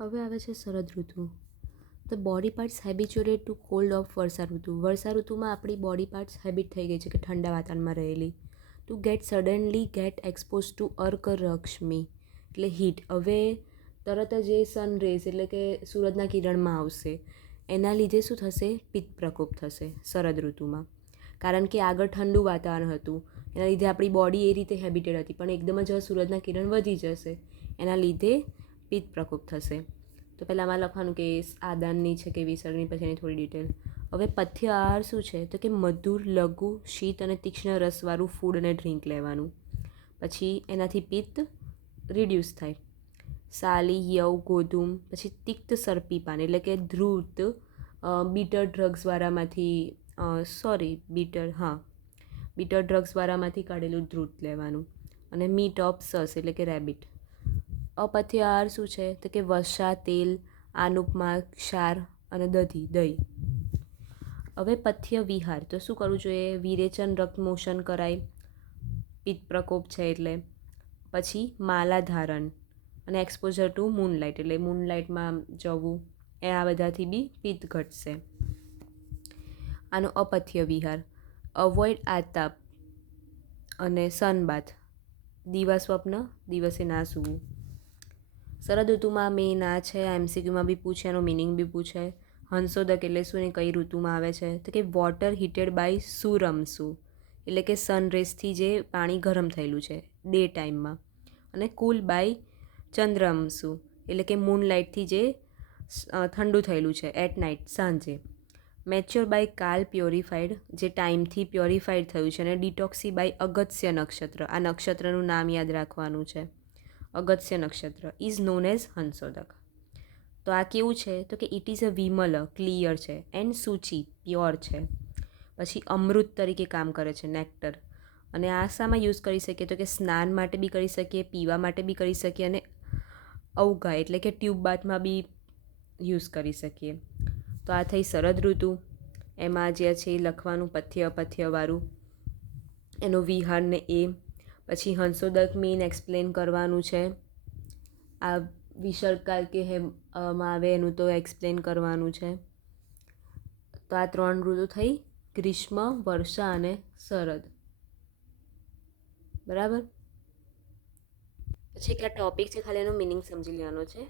હવે આવે છે શરદ ઋતુ. The body parts habituated to cold of varsha ritu. વર્ષા ઋતુમાં આપણી બોડી પાર્ટ્સ હેબિટ થઈ ગઈ છે કે ઠંડા વાતાવરણમાં રહેલી. To get suddenly get expose to અર્ક રશ્મિ એટલે હીટ. હવે તરત જ એ સન રેઝ એટલે કે સૂરજના કિરણમાં આવશે, એના લીધે શું થશે? પિત્ત પ્રકોપ થશે શરદ ઋતુમાં. કારણ કે આગળ ઠંડુ વાતાવરણ હતું, એના લીધે આપણી બોડી એ રીતે હેબિટેડ હતી, પણ એકદમ જ સૂરજના કિરણ વધી જશે, એના લીધે પિત્ત પ્રકોપ થશે. તો પહેલાં આમાં લખવાનું કે આદાનની છે કે વિસર્ગની, પછી એની થોડી ડિટેલ. હવે પથ્ય આહાર શું છે? તો કે મધુર, લઘુ, શીત અને તીક્ષ્ણ રસવાળું ફૂડ અને ડ્રિંક લેવાનું. પછી એનાથી પિત્ત રિડ્યુસ થાય. સાલી, યવ, ગોધુમ, પછી તિક્ત સરપી પાન એટલે કે ધ્રુત, બીટર ડ્રગ્સવાળામાંથી કાઢેલું ધ્રુત લેવાનું. અને મીટ ઓફ સસ એટલે કે રેબિટ. અપથ્ય આહાર શું છે? તો કે વસા, તેલ, આનુપમા, ક્ષાર અને દહીં. હવે પથ્ય વિહાર તો શું કરવું જોઈએ? વિરેચન, રક્તમોશન કરાય, પિત્ત પ્રકોપ છે એટલે. પછી માલાધારણ અને એક્સપોઝર ટુ મૂનલાઇટ એટલે મૂનલાઇટમાં જવું, એ આ બધાથી બી પિત્ત ઘટશે. આનો અપથ્ય વિહાર: અવોઇડ આતાપ અને સનબાથ, દિવા સ્વપ્ન, દિવસે ના સૂવું. શરદ ઋતુમાં મેન આ છે, આ એમસીક્યુમાં બી પૂછે, એનો મિનિંગ બી પૂછે. હંસોદક એટલે શું ને કઈ ઋતુમાં આવે છે? તો કે વોટર હીટેડ બાય સુરમસુ એટલે કે સનરેઝથી જે પાણી ગરમ થયેલું છે ડે ટાઈમમાં. અને કુલ બાય ચંદ્રમસુ એટલે કે મૂનલાઇટથી જે ઠંડુ થયેલું છે એટ નાઇટ, સાંજે. મેચ્યોર બાય કાલ પ્યોરિફાઈડ જે ટાઈમથી પ્યોરિફાઈડ થયું છે. અને ડિટોક્સી બાય અગત્ય નક્ષત્ર, આ નક્ષત્રનું નામ યાદ રાખવાનું છે. અગત્ય નક્ષત્ર ઇઝ નોન એઝ હંસોદક. તો આ કેવું છે? તો કે it is a Vimal, clear છે, એન્ડ સૂચિ, પ્યોર છે. પછી અમૃત તરીકે કામ કરે છે, નેક્ટર. અને આ શામાં યુઝ કરી શકીએ? તો કે સ્નાન માટે બી કરી શકીએ, પીવા માટે બી કરી શકીએ, અને અવગા એટલે કે ટ્યુબ બાથમાં બી યુઝ કરી શકીએ. તો આ થઈ શરદ ઋતુ. એમાં જે છે એ લખવાનું પથ્ય અપથ્યવાળું, એનો વિહાર ને એ. પછી હંસોદક મીન એક્સપ્લેન કરવાનું છે. આ વિસર્ગકાલ કે માં આવે એનું તો એક્સપ્લેન કરવાનું છે. તો આ 3 ઋતુ થઈ, ગ્રીષ્મ, વર્ષા અને શરદ. બરાબર. પછી એટલા ટોપિક છે, ખાલી એનો મિનિંગ સમજી લેવાનો છે.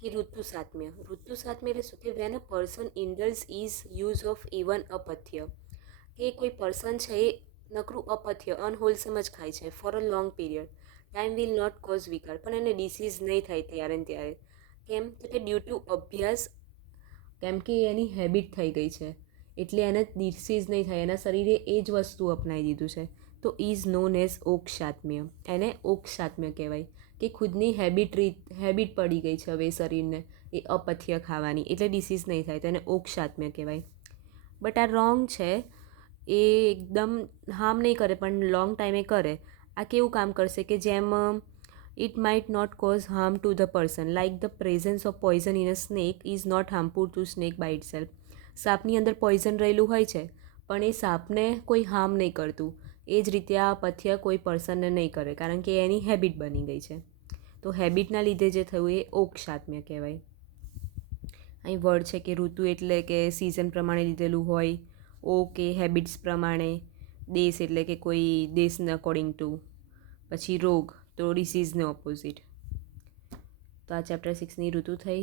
કે ઋતુ સાતમ્ય એટલે શું? કે when a person indulges is use of even apathya, કે કોઈ પર્સન છે એ નકરું અપથ્ય અનહોલસમ જ ખાય છે for a long period. Time will not cause વિકાર, પણ એને ડિસીઝ નહીં થાય ત્યારે ને ત્યારે. કેમ? તો કે ડ્યુ ટુ અભ્યાસ, કેમ કે એની હેબિટ થઈ ગઈ છે એટલે એને ડિસીઝ નહીં થાય, એના શરીરે એ જ વસ્તુ અપનાવી દીધું છે. તો ઇઝ નોન એઝ ઓક્ષાત્મ્ય, એને ઓક્ષાત્મ્ય કહેવાય. કે ખુદની હેબિટ પડી ગઈ છે હવે શરીરને એ અપથ્ય ખાવાની, એટલે ડિસીઝ નહીં થાય, તો એને ઓક્ષાત્મ્ય કહેવાય. બટ આ રોંગ છે, એ એકદમ હાર્મ નહીં કરે પણ લોંગ ટાઈમે કરે. આ કેવું કામ કરશે? કે જેમ it might not cause harm to the person like the presence of poison in a snake is not harmful to snake by itself. સાપની અંદર પોઈઝન રહેલું હોય છે પણ એ સાપને કોઈ હાર્મ નહીં કરતું. એ જ રીતે આ પથ્ય કોઈ પર્સનને નહીં કરે, કારણ કે એની હેબિટ બની ગઈ છે. તો હેબિટના લીધે જે થયું એ ઓક્ષાત્મ્ય કહેવાય. અહીં વર્ડ છે કે ઋતુ એટલે કે સિઝન પ્રમાણે લીધેલું હોય, ઓ કે હેબિટ્સ પ્રમાણે, દેશ એટલે કે કોઈ દેશને અકોર્ડિંગ ટુ, પછી રોગ તો ડિસીઝને ઓપોઝિટ. તો આ ચેપ્ટર 6ની ઋતુ થઈ.